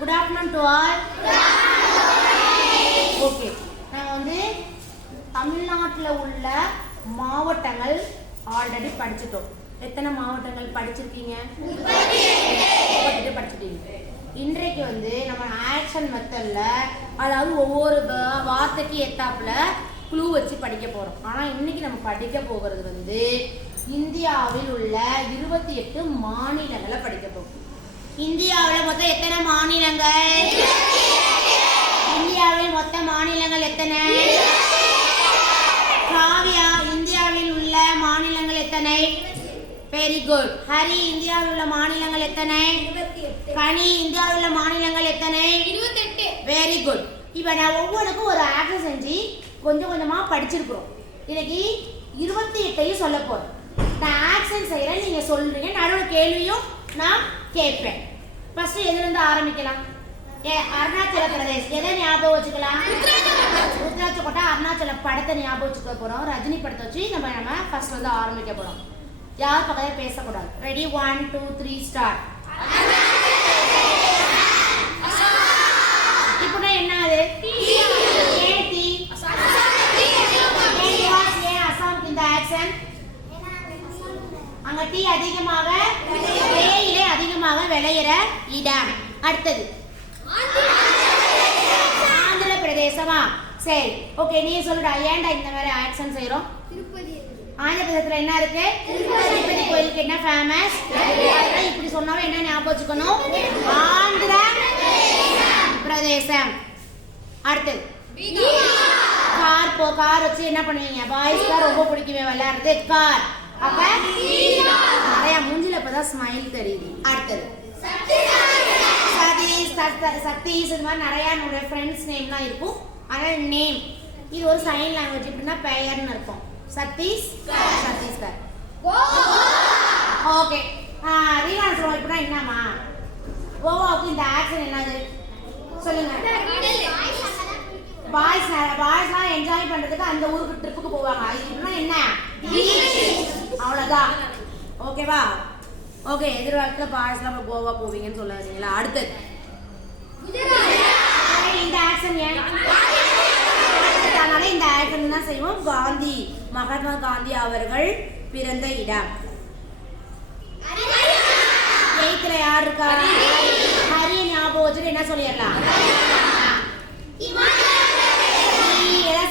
Good afternoon to all. Okay. நான் வந்து தமிழ்நாட்டில் உள்ள மாவட்டங்கள் ஆல்ரெடி படிச்சிட்டோம். எத்தனை மாவட்டங்கள் படிச்சிருக்கீங்க? 38 படிச்சிட்டீங்க. இன்றைக்கு வந்து நம்ம ஆக்ஷன் மெத்தட்ல அதாவது ஒவ்வொரு வார்த்தைக்கு எத்தாப்புல க்ளூ வச்சு படிக்க போறோம். ஆனா இன்னைக்கு நம்ம படிக்க போகிறது வந்து இந்தியாவில் உள்ள 28 மாநிலங்களை படிக்க போறோம். இந்தியாவில் மொத்தம் எத்தனை மாநிலங்கள்? இந்தியாவில் மொத்த மாநிலங்கள் எத்தனை? காவியா, இந்தியாவில் உள்ள மாநிலங்கள் எத்தனை? Very good. ஹரி, இந்தியாவில் உள்ள மாநிலங்கள் எத்தனை? 28. கனி, இந்தியாவில் உள்ள மாநிலங்கள் எத்தனை? 28. Very good. இப்போ நான் ஒவ்வொன்றுக்கும் ஒரு ஆக்ஷன் செஞ்சு கொஞ்சம் கொஞ்சமாக படிச்சிருக்கிறோம். இன்னைக்கு 28ஐயும் சொல்ல போகிறேன். நான் ஆக்ஷன் செய்கிறேன், நீங்கள் சொல்றீங்க. நடுவில் கேள்வியும் நான் கேட்பேன். ஃபர்ஸ்ட் எதுலேருந்து ஆரம்பிக்கலாம்? அருணாச்சல பிரதேஷ். எதை ஞாபகம் வச்சுக்கலாம்? ருத்ராட்ச கோட்டை அருணாச்சல படத்தை ஞாபகம் வச்சுக்க போகிறோம். ரஜினி படத்தை வச்சு நம்ம ஃபர்ஸ்ட் வந்து ஆரம்பிக்க போகிறோம். யார் பக்கத்தில் பேசக்கூடாது. ரெடி? 1 2 3 ஸ்டார்ட். இப்போ என்ன ஆகுது? இந்த ஆக்ஷன் அங்க டீ அதிகமாக தேயிலை அதிகமாக விளையிற இடம். அடுத்தது ஆந்திர பிரதேசமா? சரி, ஓகே, நீ சொல்லுடா. ஏன்டா இந்த மாதிரி ஆக்ஷன் செய்யறோம்? ஆந்திர பிரதேசத்துல என்ன இருக்கு? திருப்பதி கோயிலுக்கு என்ன ஃபேமஸ்? இப்படி சொன்னாவே என்ன ஞாபகம் வச்சுக்கணும்? ஆந்திர பிரதேசம். அடுத்தது கார் வச்சு என்ன பண்ணுவீங்க? பாய்ஸ்க்கு ரொம்ப பிடிக்குமே விளையாடுறது கார். அப்ப நிறைய மூஞ்சில இப்பதான் ஸ்மைல் தெரியுது. அடுத்தது சதீஷ், சதீஷ், இந்த மாதிரி நிறைய என்னோட ஃப்ரெண்ட்ஸ் நேம்லாம் இருக்கும். அதனால நேம் இது ஒரு சைன் லாங்குவேஜ். இப்படின்னா பெயர்னு இருக்கும். சதீஷ், சதீஷ்கர். ஓகே, ரீவான் சொல்லுவோம். இப்படின்னா என்னமா? கோவாவுக்கு இந்த ஆக்ஷன் என்னது சொல்லுங்க. பாய்ஸ்லாம் என்ஜாய் பண்றதுக்கு அந்த ஊருக்கு ட்ரிப்புக்கு போவாங்க. இதுனா என்ன? அவ்வளவுதான். ஓகேவா? ஓகே, எதிர்காலத்தில் பாய்ஸ்லாம் கோவா போவீங்கன்னு சொல்லாதீங்களா? அடுத்து இந்த ஆக்ஷன் ஏன்? அதனால இந்த ஆக்ஷன் தான் செய்வோம். காந்தி, மகாத்மா காந்தி அவர்கள் பிறந்த இடம். எய்த்துல யார் இருக்காரு? ஹரி ஞாபகம் வச்சுட்டு என்ன சொல்லிடலாம்?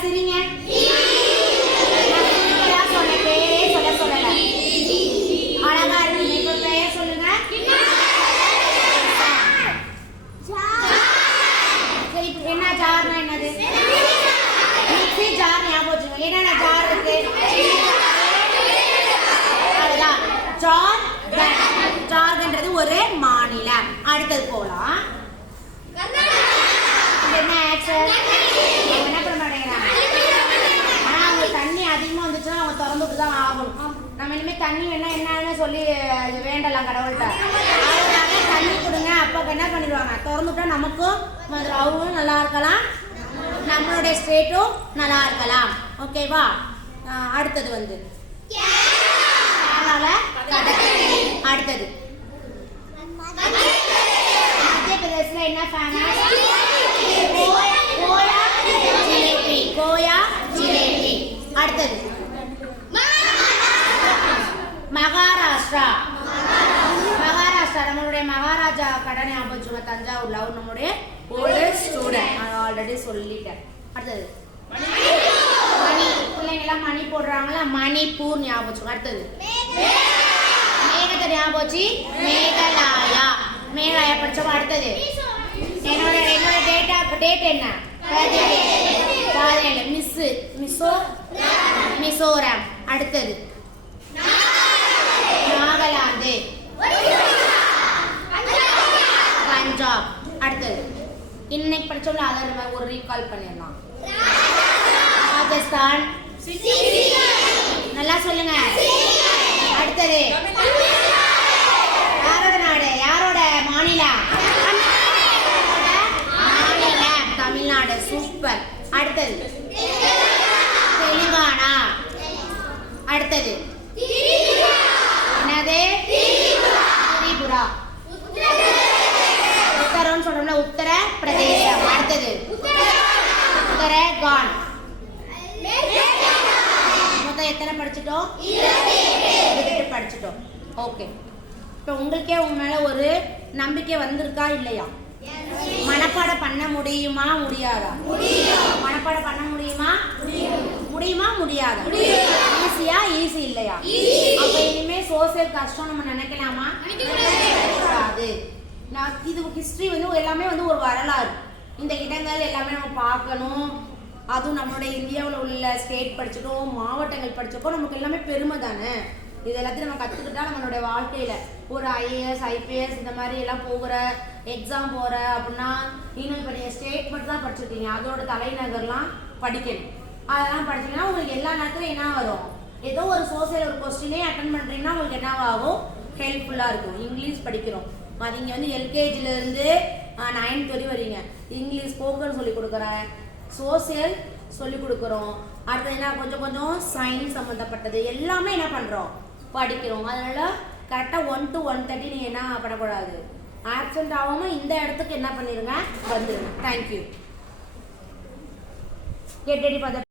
சரிங்க, சொன்ன பேரே சொல்லல. அழகா இருக்கு. இப்ப பெயர் சொல்லுங்க. சரி, என்ன ஜார்னா என்னது? மிக்ஸி ஜார் ஞாபகம் வச்சுக்கோங்க. என்னென்ன ஜார் இருக்கு? அதுதான் ஜார்க்கண்ட்ன்றது ஒரு மாநிலம். அடுத்தது போலாம். என்ன ஆக்சன்? என்ன பண்ண மாட்டேங்கிறாங்க? ஆனா அவங்க தண்ணி அதிகமா வந்துச்சுன்னா அவங்க திறந்து விட்டு தான் ஆகணும். நம்ம இனிமே தண்ணி வேணா என்னன்னு சொல்லி வேண்டலாம் கடவுள்கிட்ட. அதனால தண்ணி கொடுங்க. அப்போ என்ன பண்ணிடுவாங்க? திறந்து விட்டா நமக்கும் அவங்களும் நல்லா இருக்கலாம், நம்மளுடைய ஸ்டேட்டும் நல்லா இருக்கலாம். ஓகேவா? அடுத்தது வந்து அடுத்தது மத்திய பிரதேசத்துல என்ன ஃபேமஸ்? கோயா ஜிலேபி. அடுத்தது மகாராஷ்டிரா. நம்மளுடைய மகாராஜா கடை ஞாபகம் வச்சுங்க. தஞ்சாவூர்ல அவர் நம்மளுடைய ஓல்டஸ்ட் ஸ்டூடெண்ட். நான் ஆல்ரெடி சொல்லிட்டேன். அடுத்தது மணி. பிள்ளைங்க எல்லாம் மணி போடுறாங்களா? மணிப்பூர் ஞாபகம் வச்சுங்க. அடுத்தது மேகத்தை ஞாபகம் வச்சு மேகலாயா. மேகலாயா படிச்சோம். அடுத்தது என்னோட டேட் என்ன? 17. மிசோரம். அடுத்தது நாகாலாந்து, பஞ்சாப். அடுத்தது இன்னைக்கு படிச்சோம்ல, அதை ஒரு ரீகால் பண்ணிடலாம். ராஜஸ்தான். நல்லா சொல்லுங்க. அடுத்தது யாரோட நாடு? யாரோட மாநிலம்? தமிழ்நாடு. சூப்பர். அடுத்தது தெலுங்கானா. அடுத்தது என்னது? திரிபுரா. உத்தரம்னு சொல்றோம்ல, உத்தர பிரதேசம். அடுத்தது உத்தரகாண்ட். மொத்தம் எத்தனை படிச்சிட்டோம்? 28 படிச்சிட்டோம். ஓகே, இப்போ உங்களுக்கே உங்க மேல ஒரு நம்பிக்கை வந்திருக்கா இல்லையா? மனப்பாடம் பண்ண முடியுமா முடியாதா? மனப்பாடம் பண்ண முடியுமா முடியாதா? ஈஸியா? ஈஸி இல்லையா? அப்ப இனிமே சோசியல் கஷ்டம் நம்ம நினைக்கலாமா? நினைக்கக்கூடாது. இது ஹிஸ்டரி வந்து எல்லாமே வந்து ஒரு வரலாறு. இந்த இடங்கள் எல்லாமே நம்ம பார்க்கணும். அதுவும் நம்மளுடைய இந்தியாவில் உள்ள ஸ்டேட் படிச்சுட்டோம், மாவட்டங்கள் படிச்சப்போ நமக்கு எல்லாமே பெருமை தானே. இது எல்லாத்தையும் நம்ம கற்றுக்கிட்டா நம்மளுடைய வாழ்க்கையில் ஒரு IAS IPS இந்த மாதிரி எல்லாம் போகிற எக்ஸாம் போகிற அப்படின்னா, இன்னும் இப்போ நீங்கள் ஸ்டேட் மட்டும் தான் படிச்சிருக்கீங்க, அதோட தலைநகர்லாம் படிக்கணும். அதெல்லாம் படிச்சிங்கன்னா உங்களுக்கு எல்லா நேரத்துலையும் என்ன வரும்? ஏதோ ஒரு சோசியல் ஒரு கொஸ்டினே அட்டன் பண்ணுறீங்கன்னா உங்களுக்கு என்னவாகும்? ஹெல்ப்ஃபுல்லாக இருக்கும். இங்கிலீஷ் படிக்கிறோம், நீங்கள் வந்து LKGலேருந்து 9th வரை வரீங்க. இங்கிலீஷ் ஸ்போக்கன் சொல்லி கொடுக்குறேன், சோசியல் சொல்லி கொடுக்குறோம். அடுத்து என்ன கொஞ்சம் கொஞ்சம் சயின்ஸ் சம்மந்தப்பட்டது எல்லாமே என்ன பண்ணுறோம்? படிக்கிறோம். அதனால் கரெக்டாக 1 to 1:30 நீங்கள் என்ன பண்ணக்கூடாது, ஆப்சென்ட் ஆகாமல் இந்த இடத்துக்கு என்ன பண்ணிடுங்க, வந்துடுங்க. Thank you. Get ready for the